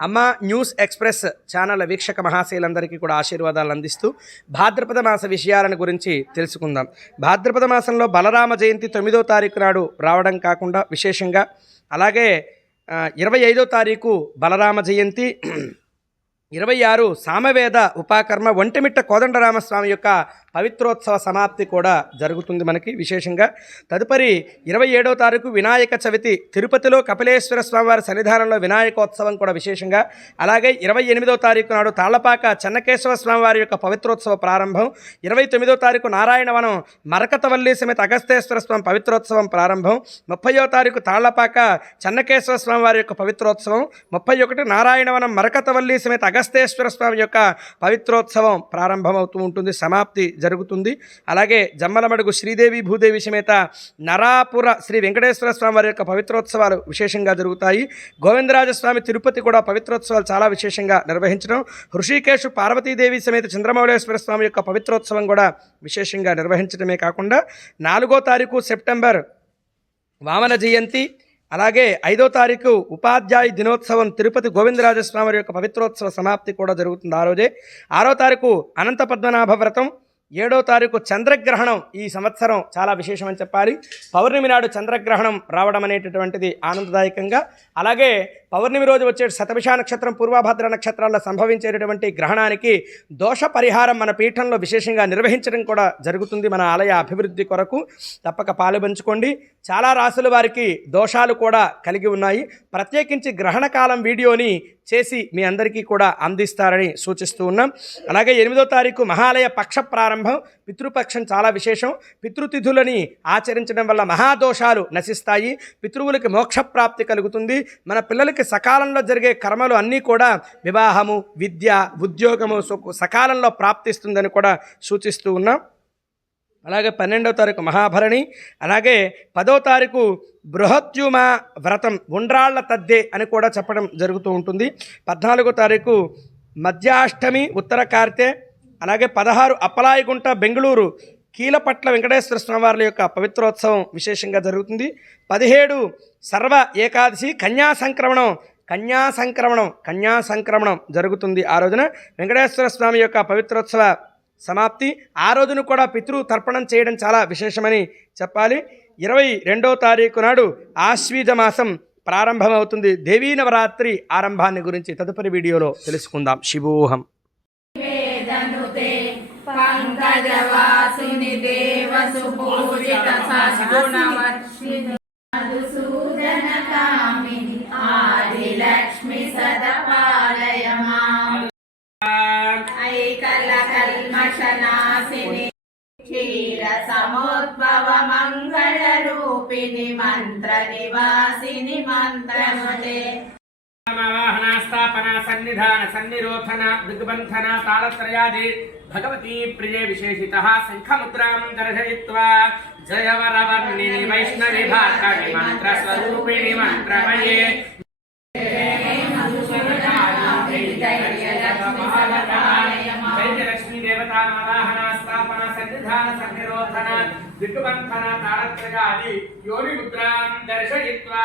అమ్మ news express channel వీక్షక మహాశయులందరికీ కూడా ఆశీర్వాదాలు అందిస్తూ భాద్రపద మాస విషయాలను గురించి తెలుసుకుందాం. భాద్రపద మాసంలో బలరామ జయంతి తొమ్మిదో తారీఖు నాడు రావడం కాకుండా విశేషంగా అలాగే ఇరవై ఐదో తారీఖు బలరామ జయంతి ఇరవై ఆరు సామవేద ఉపాకర్మ ఒంటిమిట్ట కోదండరామస్వామి యొక్క పవిత్రోత్సవ సమాప్తి కూడా జరుగుతుంది మనకి విశేషంగా. తదుపరి ఇరవై ఏడవ తారీఖు వినాయక చవితి. తిరుపతిలో కపిలేశ్వర స్వామివారి సన్నిధానంలో వినాయకోత్సవం కూడా విశేషంగా. అలాగే ఇరవై ఎనిమిదవ తారీఖు నాడు తాళ్ళపాక చెన్నకేశవ స్వామివారి యొక్క పవిత్రోత్సవ ప్రారంభం. ఇరవై తొమ్మిదో తారీఖు నారాయణవనం మరకతవల్లి సమేత అగస్తేశ్వర స్వామి పవిత్రోత్సవం ప్రారంభం. ముప్పయో తారీఖు తాళ్ళపాక చెన్నకేశవ స్వామివారి యొక్క పవిత్రోత్సవం. ముప్పై ఒకటి నారాయణవనం మరకతవల్లి సమేత అగస్తేశ్వర స్వామి యొక్క పవిత్రోత్సవం ప్రారంభమవుతూ ఉంటుంది. సమాప్తి జరుగుతుంది. అలాగే జమ్మలమడుగు శ్రీదేవి భూదేవి సమేత నరాపుర శ్రీ వెంకటేశ్వర స్వామి వారి యొక్క పవిత్రోత్సవాలు విశేషంగా జరుగుతాయి. గోవిందరాజస్వామి తిరుపతి కూడా పవిత్రోత్సవాలు చాలా విశేషంగా నిర్వహించడం. హృషికేశు పార్వతీదేవి సమేత చంద్రమౌళేశ్వర స్వామి యొక్క పవిత్రోత్సవం కూడా విశేషంగా నిర్వహించడమే కాకుండా నాలుగో తారీఖు సెప్టెంబర్ వామన జయంతి అలాగే ఐదో తారీఖు ఉపాధ్యాయ దినోత్సవం తిరుపతి గోవిందరాజస్వామి వారి యొక్క పవిత్రోత్సవ సమాప్తి కూడా జరుగుతుంది ఆ రోజే. ఆరో తారీఖు అనంత పద్మనాభ వ్రతం ఏడో తారీఖు చంద్రగ్రహణం ఈ సంవత్సరం చాలా విశేషమని చెప్పాలి. పౌర్ణమి నాడు చంద్రగ్రహణం రావడం అనేటటువంటిది ఆనందదాయకంగా. అలాగే పౌర్ణమి రోజు వచ్చే శతభిష నక్షత్రం పూర్వభద్ర నక్షత్రాల్లో సంభవించేటటువంటి గ్రహణానికి దోష పరిహారం మన పీఠంలో విశేషంగా నిర్వహించడం కూడా జరుగుతుంది మన ఆలయ అభివృద్ధి కొరకు. తప్పక పాలుపంచుకోండి చాలా రాసుల వారికి దోషాలు కూడా కలిగి ఉన్నాయి. ప్రత్యేకించి గ్రహణ కాలం వీడియోని చేసి మీ అందరికీ కూడా అందిస్తారని సూచిస్తూ ఉన్నాం. అలాగే ఎనిమిదో తారీఖు మహాలయ పక్ష ప్రారంభం పితృపక్షం చాలా విశేషం. పితృతిథులని ఆచరించడం వల్ల మహాదోషాలు నశిస్తాయి. పితృవులకి మోక్షప్రాప్తి కలుగుతుంది. మన పిల్లలకి సకాలంలో జరిగే కర్మలు అన్నీ కూడా వివాహము విద్య ఉద్యోగము సుఖ- సకాలంలో ప్రాప్తిస్తుందని కూడా సూచిస్తూ ఉన్నాం. అలాగే పన్నెండవ తారీఖు మహాభరణి అలాగే పదో తారీఖు బృహద్యుమ వ్రతం ఉండ్రాళ్ళ తద్దే అని కూడా చెప్పడం జరుగుతూ ఉంటుంది. పద్నాలుగో తారీఖు మధ్యాష్టమి ఉత్తర కార్తె అలాగే పదహారు అప్పలాయగుంట బెంగళూరు కీలపట్ల వెంకటేశ్వర స్వామివారి యొక్క పవిత్రోత్సవం విశేషంగా జరుగుతుంది. పదిహేడు సర్వ ఏకాదశి కన్యా సంక్రమణం కన్యా సంక్రమణం కన్యా సంక్రమణం జరుగుతుంది ఆ రోజున. వెంకటేశ్వర స్వామి యొక్క పవిత్రోత్సవ సమాప్తి ఆ రోజును కూడా పితృ తర్పణం చేయడం చాలా విశేషమని చెప్పాలి. ఇరవై రెండో తారీఖు నాడు ఆశ్వీజ మాసం ప్రారంభమవుతుంది. దేవీ నవరాత్రి ఆరంభాన్ని గురించి తదుపరి వీడియోలో తెలుసుకుందాం. శివోహం సహజవాసిని దేవ సుపూజిత సద్గుణవర్షిణి మధుసూదన కామిని ఆదిలక్ష్మి సదపాలయ ఐకల కల్మషనాశిని క్షీర సమోద్భవ మంగళ రూపిణి మంత్ర నివాసిని మంత్రముదే स्थापना सन्निधान सन्निरोधन दिग्बंधन तालत्रयादि भगवती प्रिय विशेषितः शङ्खमुद्रां दर्शयित्वा जयवरवर्णिनि वैष्णविभाकनि मन्त्रस्वरूपिणि मन्त्रमये దిగ్బంధన తారత్రగా యోని ముద్రాం దర్శయిత్వా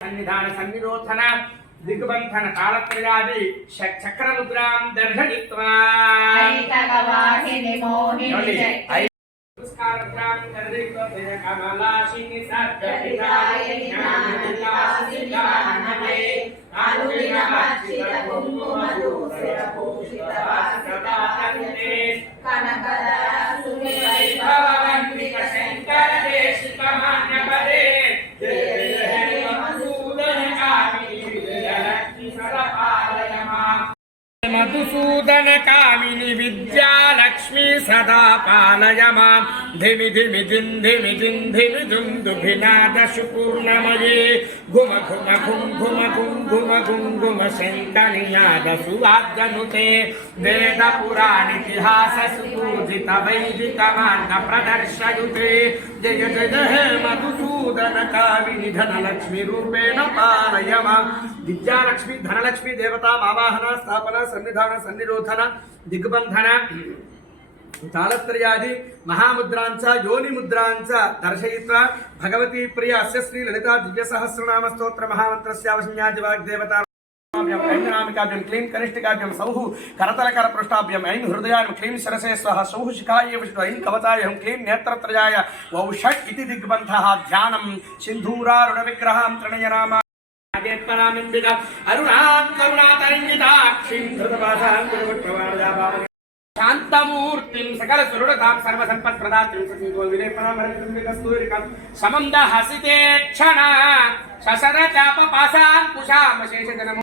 సన్నిధాన సన్నిరోధన దిగ్బంధన కాలత్రయాది చక్రముద్రాం దర్శయిత్వా भद्रां कमलाशिनिसर्गविदायिनामलासिकानमे कारुणिनमर्चितकुङ्कुमदूषितभूषितवासदातन्ते कनकदा लयमां घुम घुम घुम घुम घुम घुम घुम घुम प्रदर्शयुते जय जय हे मधुसूदनकाविनिधनलक्ष्मीरूपेण पारय माम् विद्यालक्ष्मी, धनलक्ष्मी, देवता आवाहन स्थापना, सन्निधान, सन्निरोधन दिग्बंधन तालत्रयादि महामुद्रांच योनिमुद्रांच दर्शयित्वा भगवती प्रिय अस्य श्री ललिता दिव्यसहस्रनामस्तोत्र महामन्त्रस्यावसंज्ञाज वाग्देवता ऐनामिकाभ्यं क्लीं कनिष्ठिकाभ्यं सौः ऐं क्लीं स्वः सौः शिखाय विष्णु ऐं हं क्लीं नेत्रत्रयाय वौषट् इति दिग्बन्धः, ध्यानं अरुणां धृतपाशां శాంతమూర్తిం సకల సురుడతాం సర్వ సంపత్ ప్రదాత్రిం సతీతో విలేపనామరకస్తూరికం సమంద హసితే క్షణ శశర చాప పాసాం కుషామ శేష జనము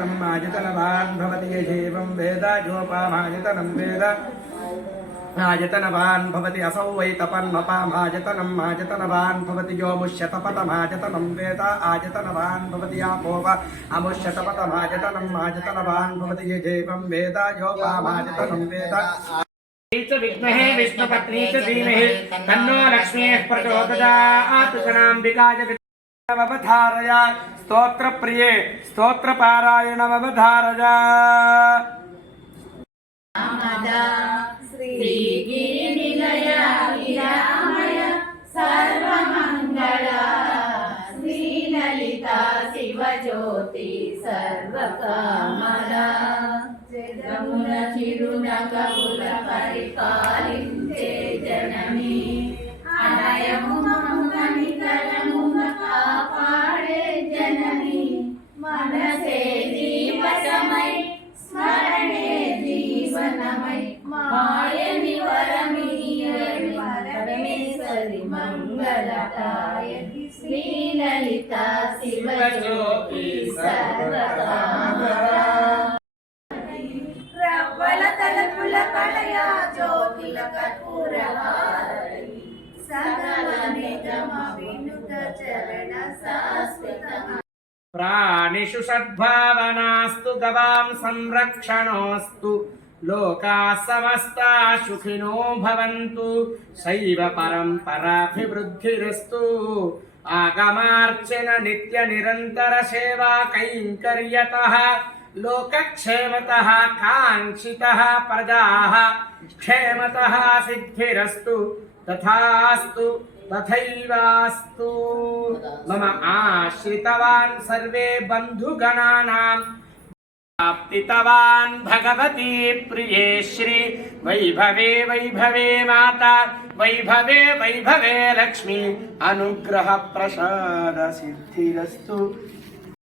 राजतनं माजतनवान् भवति यजेवं वेद, योपामाजतनं वेद। आजतनवान् भवति असौ वै तपन्नपामाजतनं माजतनवान् भवति यो मुष्यतपतमाजतनं वेद आजतनवान् भवति आपो वा अमुष्यतपतमाजतनं माजतनवान् भवति यजेवं वेद योपामाजतनं वेद। च विष्णुपत्नी च तन्नो लक्ष्मीः प्रचोदयात् गणाम्बिकाय अवधारय स्तोत्र प्रिय स्तोत्र पारायण अवधारय श्रीललिता शिवज्योति सर्वकामदा चिरुनकुल परिपालिका మంగళకాయ శ్రీలలిత శివజ్యోతి రవ్వల తలపుల కళయా జ్యోతిల కర్పూర నిగమ వినుత చరణ శాశ్వత ప్రాణిషు షడ్భావనాస్తు గవాం సంరక్షణోస్తు. లోకా సమస్తా సుఖినో భవంతు. శైవ పరంపరాభివృద్ధిరస్తు. ఆగమార్చన నిత్య నిరంతర సేవా కైంకర్యత. లోకక్షేమత కాంక్షిత ప్రజా. క్షేమత సిద్ధిరస్తు. తథాస్తు తథైవాస్తు. మమ ఆశ్రితవాన్ సర్వే బంధుగణానాం ప్రాప్తితవాన్ భగవతి ప్రియే శ్రీ వైభవే వైభవే మాత వైభవే వైభవే